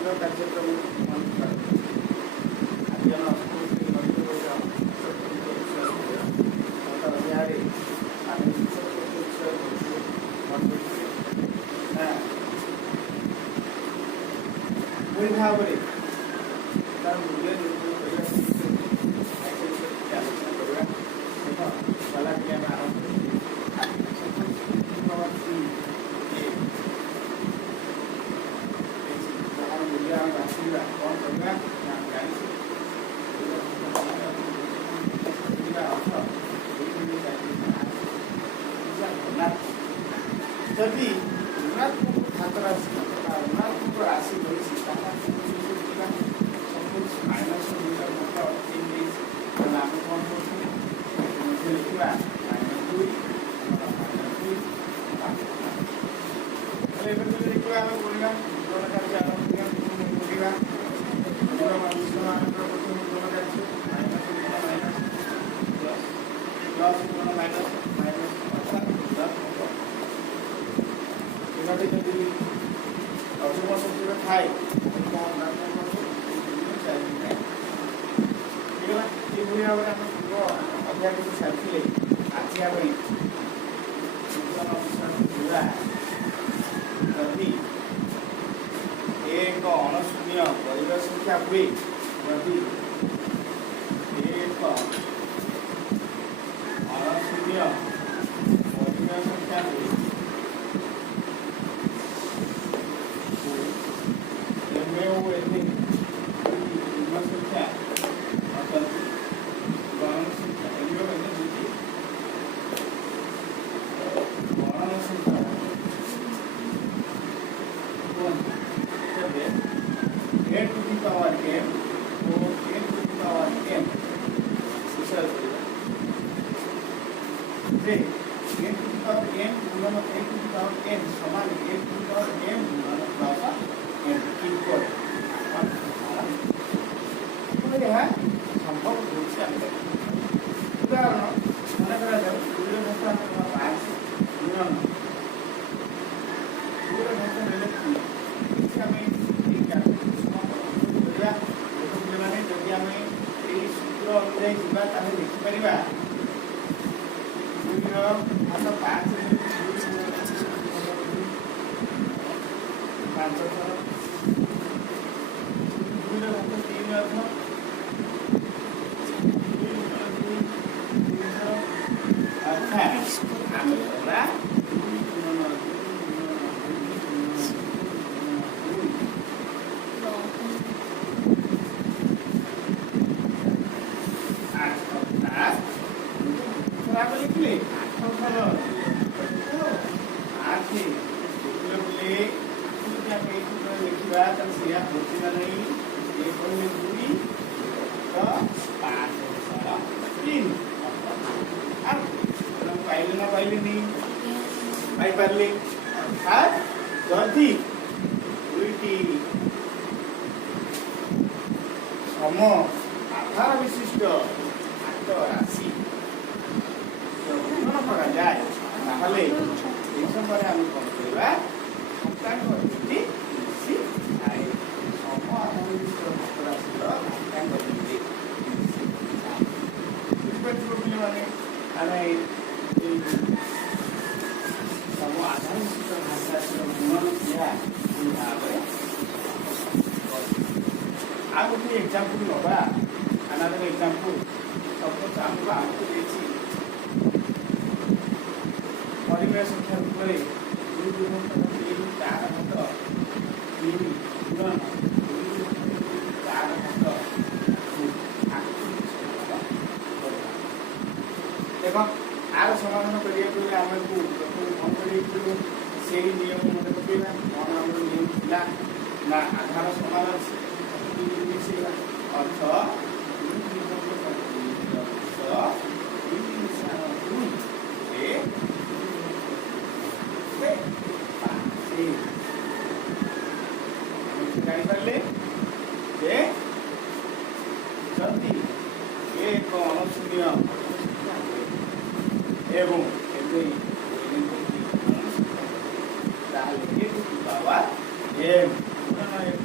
କାର୍ଯ୍ୟକ୍ରମ ଭାବରେ ତାର ମୂଲ୍ୟ ନିର୍ଣ୍ଣୟ କରିବା ଆଲୋଚନା କରିବା ଗଲା ଟିକେ ଆମେ ଆରମ୍ଭ ଯାହାର ମୂଲ୍ୟ ଆମେ ବାଛିବା କ'ଣ କରିବା ନା ଆମେ ଜାଣିଛୁ ଯଦି ଋଣାତ୍ମକ ଖାତ ରାଶି ବା ଋଣାତ୍ମକ ରାଶି ରହିଛି ତାହା ମାଇନସ୍ ଦୁଇଟା ମଧ୍ୟ ତାହେଲେ ଆମେ କ'ଣ କରୁଛୁ ମଧ୍ୟ ଲେଖିବା -2 ତାହେଲେ ଏବେ ଯଦି ଦେଖିବା ଆମେ ପଢ଼ିବା ମୁଦ୍ରଣ କାର୍ଯ୍ୟ ଆରମ୍ଭ କରିବା ମାନଙ୍କର ପ୍ରଥମ ମୁଦ୍ରଣ କାର୍ଯ୍ୟ ପ୍ଲସ୍ ଗୁଣ ମାଇନସ୍ ଏକାଠି ଯଦି ଅଯୁଗ୍ମ ସଂଖ୍ୟା ଥାଏ ଏଭଳି ଭାବରେ ଆମେ ପୂର୍ବ ଅଧ୍ୟାୟକୁ ସାରିଥିଲେ ଆଜି ଆମେ ନୂତନ ବିଷୟ ଯଦି ଏକ ଅଣଶୂନ୍ୟ ପରିବାର ସଂଖ୍ୟା ହୁଏ ଯଦି ଏକ ଅଣଶୂନ୍ୟ ପରିବାର ସଂଖ୍ୟା ହୁଏ ସଂଖ୍ୟା ଅଛନ୍ତି ଗଣନ ସଂଖ୍ୟା ଗଣନ ସଂଖ୍ୟା ତେବେ n to the power m O n to the power n ବିଷୟ କରିବା ଯେ n to the power m ଗୁଣନ n to the power n ସମାନ n to the power m ଗୁଣନ ପ୍ଲସ୍ n ଇକ୍ୱାଲ୍ ଏହା ସମ୍ଭବ ହେଉଛି ଆମେ ଉଦାହରଣ ମନେ କରାଯାଉ 2 ଘଣ୍ଟା 5 ଗୁଣନ 2 ଘଣ୍ଟା ନେଲେ କିଛି ଆମେ ଏଇ କରିବା ପିଲାମାନେ ଯଦି ଆମେ ଏଇ ସୂତ୍ର ଅନୁଯାୟୀ ଯିବା ତାହେଲେ ଦେଖିପାରିବା 2 ଘାତ 5 5 ଥର 2 ଘାତ 3 ଅର୍ଥ ଆମେ ହେଲା ଲେଖିଲେ 8 ଥର 8 ଆମେ ଲେଖିବା ତାହେଲେ ସେଇଆ ହଉଛି ନା ନାହିଁ ଏ କହିଲେ 2 ତ 5 3 ପାଇଲେ ନା ପାଇଲେନି ପାଇପାରିଲେ ଯଦି ଦୁଇଟି ସମ ଆଧାର ବିଶିଷ୍ଟ ଖାତ ରାଶି ଗୁଣନ କରାଯାଏ ତାହେଲେ এই সময় আমি କ'ଣ କରିବା ଘାତାଙ୍କ ଦୁଇଟି ମିଶି ଥାଏ ସମ ଆଧାର ବିଶିଷ୍ଟ ଖାତ ରାଶିର ଘାତାଙ୍କ ଦୁଇଟି ବୁଝିପାରିଥିବ ପିଲାମାନେ ଆମେ ସମ ଆଧାର ବିଶିଷ୍ଟ ଖାତ ରାଶିର ଗୁଣନ କ୍ରିୟା ଏହି ଭାବରେ ଆଉ ଗୋଟିଏ ଏକ୍ଜାମ୍ପଲ୍ ନେବା ଆନାଦର ଏକ୍ଜାମ୍ପଲ୍ ସପୋଜ ଆମକୁ ଦେଇଛି ପରିମେୟ ସଂଖ୍ୟା ରୂପରେ 2 3 4 ଘାତ 3 ଗୁଣନ 2 4 ଘାତ ଦେଖ ଆର ସମାଧାନ କରିବାକୁ ହେଲେ ଆମକୁ ପ୍ରଥମେ କ'ଣ କରିବାକୁ ପଡ଼ିବ ସେହି ନିୟମ ମନେ ପକାଇବା କ'ଣ ଆମର ନିୟମ ଥିଲା ନା ଆଧାର ସମାନ ଅଛି ମିଶେଇବା ଅର୍ଥ ଜାଣିପାରିଲେ ଯେ ଯଦି ଏକ ଅଣଶୂନ୍ୟ ଏବଂ ଏବେ ତାହେଲେ ପାୱାର m